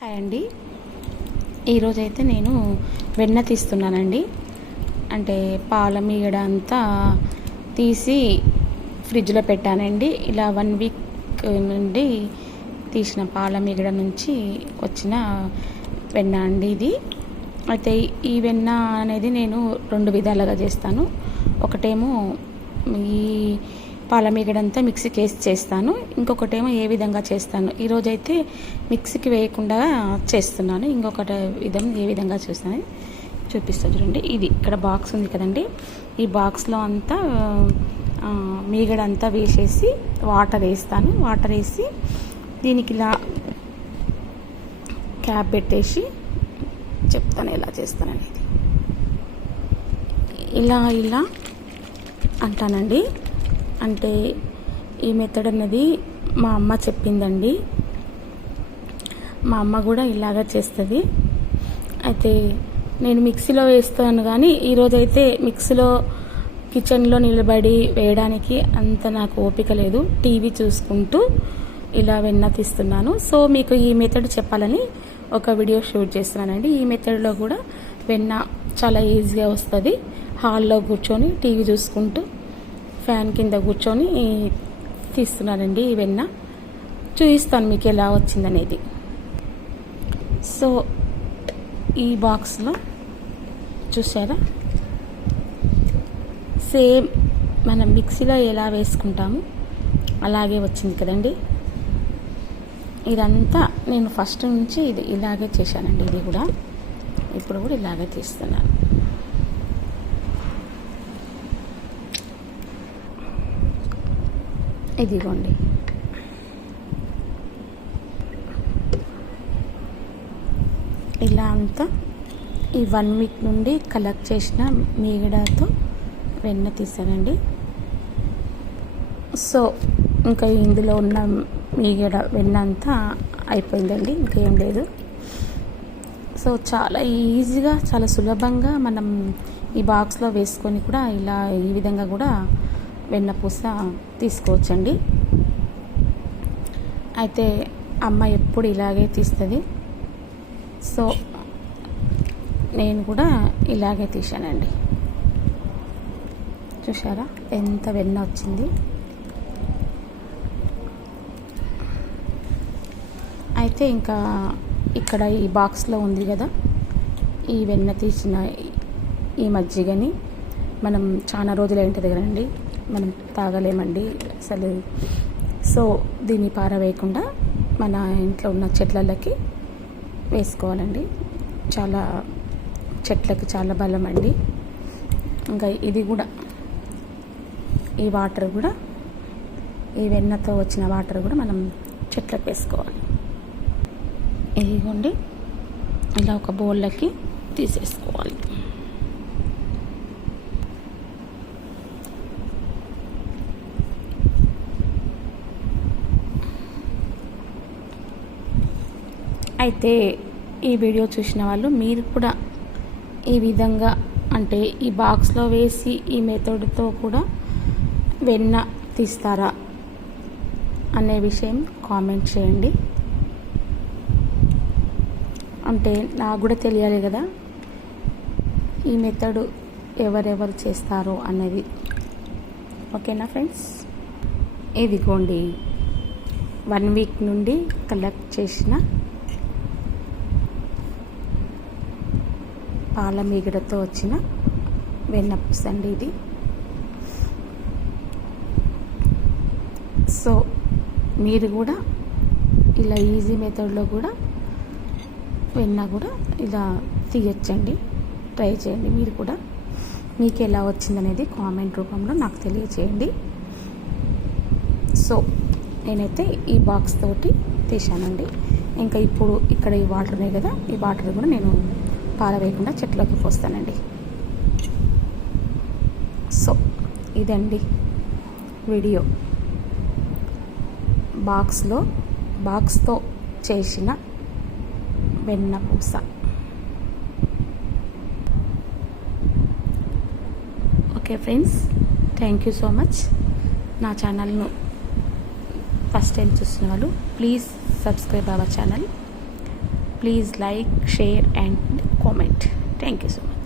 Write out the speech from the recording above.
Hi అండి. ఈరోజైతే నేను వెన్న తీస్తున్నానండి. అంటే పాల మీగడ అంతా తీసి ఫ్రిడ్జ్లో పెట్టానండి. ఇలా వన్ వీక్ నుండి తీసిన పాల మీగడ నుంచి వచ్చిన వెన్న అండి ఇది. అయితే ఈ వెన్న అనేది నేను రెండు విధాలుగా చేస్తాను. ఒకటేమో ఈ పాల మీగడంతా మిక్సీకి వేసి చేస్తాను. ఇంకొకటేమో ఏ విధంగా చేస్తాను. ఈరోజైతే మిక్సీకి వేయకుండా చేస్తున్నాను. ఇంకొకటి విధం ఏ విధంగా చేస్తాను చూపిస్తాను చూడండి. ఇది ఇక్కడ బాక్స్ ఉంది కదండి. ఈ బాక్స్లో అంతా మీగడంతా వేసేసి వాటర్ వేస్తాను. వాటర్ వేసి దీనికి ఇలా క్యాప్ పెట్టేసి చెప్తాను ఎలా చేస్తాననేది. ఇలా ఇలా అంటానండి. అంటే ఈ మెథడ్ అన్నది మా అమ్మ చెప్పిందండి. మా అమ్మ కూడా ఇలాగా చేస్తుంది. అయితే నేను మిక్సీలో వేస్తాను కానీ ఈరోజైతే మిక్సీలో కిచెన్లో నిలబడి వేయడానికి అంత నాకు ఓపిక లేదు. టీవీ చూసుకుంటూ ఇలా వెన్న తీస్తున్నాను. సో మీకు ఈ మెథడ్ చెప్పాలని ఒక వీడియో షూట్ చేస్తున్నానండి. ఈ మెథడ్లో కూడా వెన్న చాలా ఈజీగా వస్తుంది. హాల్లో కూర్చొని టీవీ చూసుకుంటూ ఫ్యాన్ కింద కూర్చొని తీస్తున్నానండి ఈ వెన్న. చూపిస్తాను మీకు ఎలా వచ్చిందనేది. సో ఈ బాక్స్లో చూసారా సేమ్ మనం మిక్సీలో ఎలా వేసుకుంటాము అలాగే వచ్చింది కదండి. ఇదంతా నేను ఫస్ట్ నుంచి ఇది ఇలాగే చేశానండి ఇది కూడా. ఇప్పుడు కూడా ఇలాగే తీస్తున్నాను. ఇదిగోండి. ఇలా అంతా ఈ వన్ వీక్ నుండి కలెక్ట్ చేసిన మీగడతో వెన్న తీసానండి. సో ఇంకా ఇందులో ఉన్న మీగడ వెన్న అంతా అయిపోయిందండి ఇంకేం లేదు. సో చాలా ఈజీగా చాలా సులభంగా మనం ఈ బాక్స్లో వేసుకొని కూడా ఇలా ఈ విధంగా కూడా వెన్నపూస తీసుకోవచ్చండి. అయితే అమ్మ ఎప్పుడు ఇలాగే తీస్తుంది. సో నేను కూడా ఇలాగే తీశానండి. చూసారా ఎంత వెన్న వచ్చింది. అయితే ఇంకా ఇక్కడ ఈ బాక్స్లో ఉంది కదా ఈ వెన్న తీసిన ఈ మజ్జిగని మనం చాలా రోజులు ఏంటది కదండి. మనం తాగలేమండి అసలు. సో దీన్ని పారవేయకుండా మన ఇంట్లో ఉన్న చెట్లకి వేసుకోవాలండి. చాలా చెట్లకి చాలా బలం అండి ఇంకా ఇది కూడా ఈ వాటర్ కూడా ఈ వెన్నతో వచ్చిన వాటర్ కూడా మనం చెట్లకు వేసుకోవాలి. ఇదిగోండి ఇలా ఒక బౌల్లోకి తీసేసుకోవాలి. అయితే ఈ వీడియో చూసిన వాళ్ళు మీరు కూడా ఈ విధంగా అంటే ఈ బాక్స్లో వేసి ఈ మెథడ్తో కూడా వెన్న తీస్తారా అనే విషయం కామెంట్ చేయండి. అంటే నాకు కూడా తెలియాలి కదా ఈ మెథడ్ ఎవరెవరు చేస్తారో అనేది. ఓకేనా ఫ్రెండ్స్? ఇదిగోండి. వన్ వీక్ నుండి కలెక్ట్ చేసిన పాల మీగడతో వచ్చిన వెన్నపూస అండి ఇది సో మీరు కూడా ఇలా ఈజీ మెథడ్లో కూడా వెన్న కూడా ఇలా తీయచ్చండి. ట్రై చేయండి. మీరు కూడా మీకు ఎలా వచ్చిందనేది కామెంట్ రూపంలో నాకు తెలియచేయండి. సో నేనైతే ఈ బాక్స్ తోటి తీశానండి. ఇంకా ఇప్పుడు ఇక్కడ ఈ వాటర్ ఉన్నాయి కదా ఈ వాటర్ కూడా నేను పారవేయకుండా చెట్లోకి పోస్తానండి. సో ఇదండి వీడియో. బాక్స్లో బాక్స్తో చేసిన వెన్న పూస. Okay friends thank you so much. నా ఛానల్ను ఫస్ట్ టైం చూస్తున్న వాళ్ళు please subscribe our channel. please like share and comment. Thank you so much.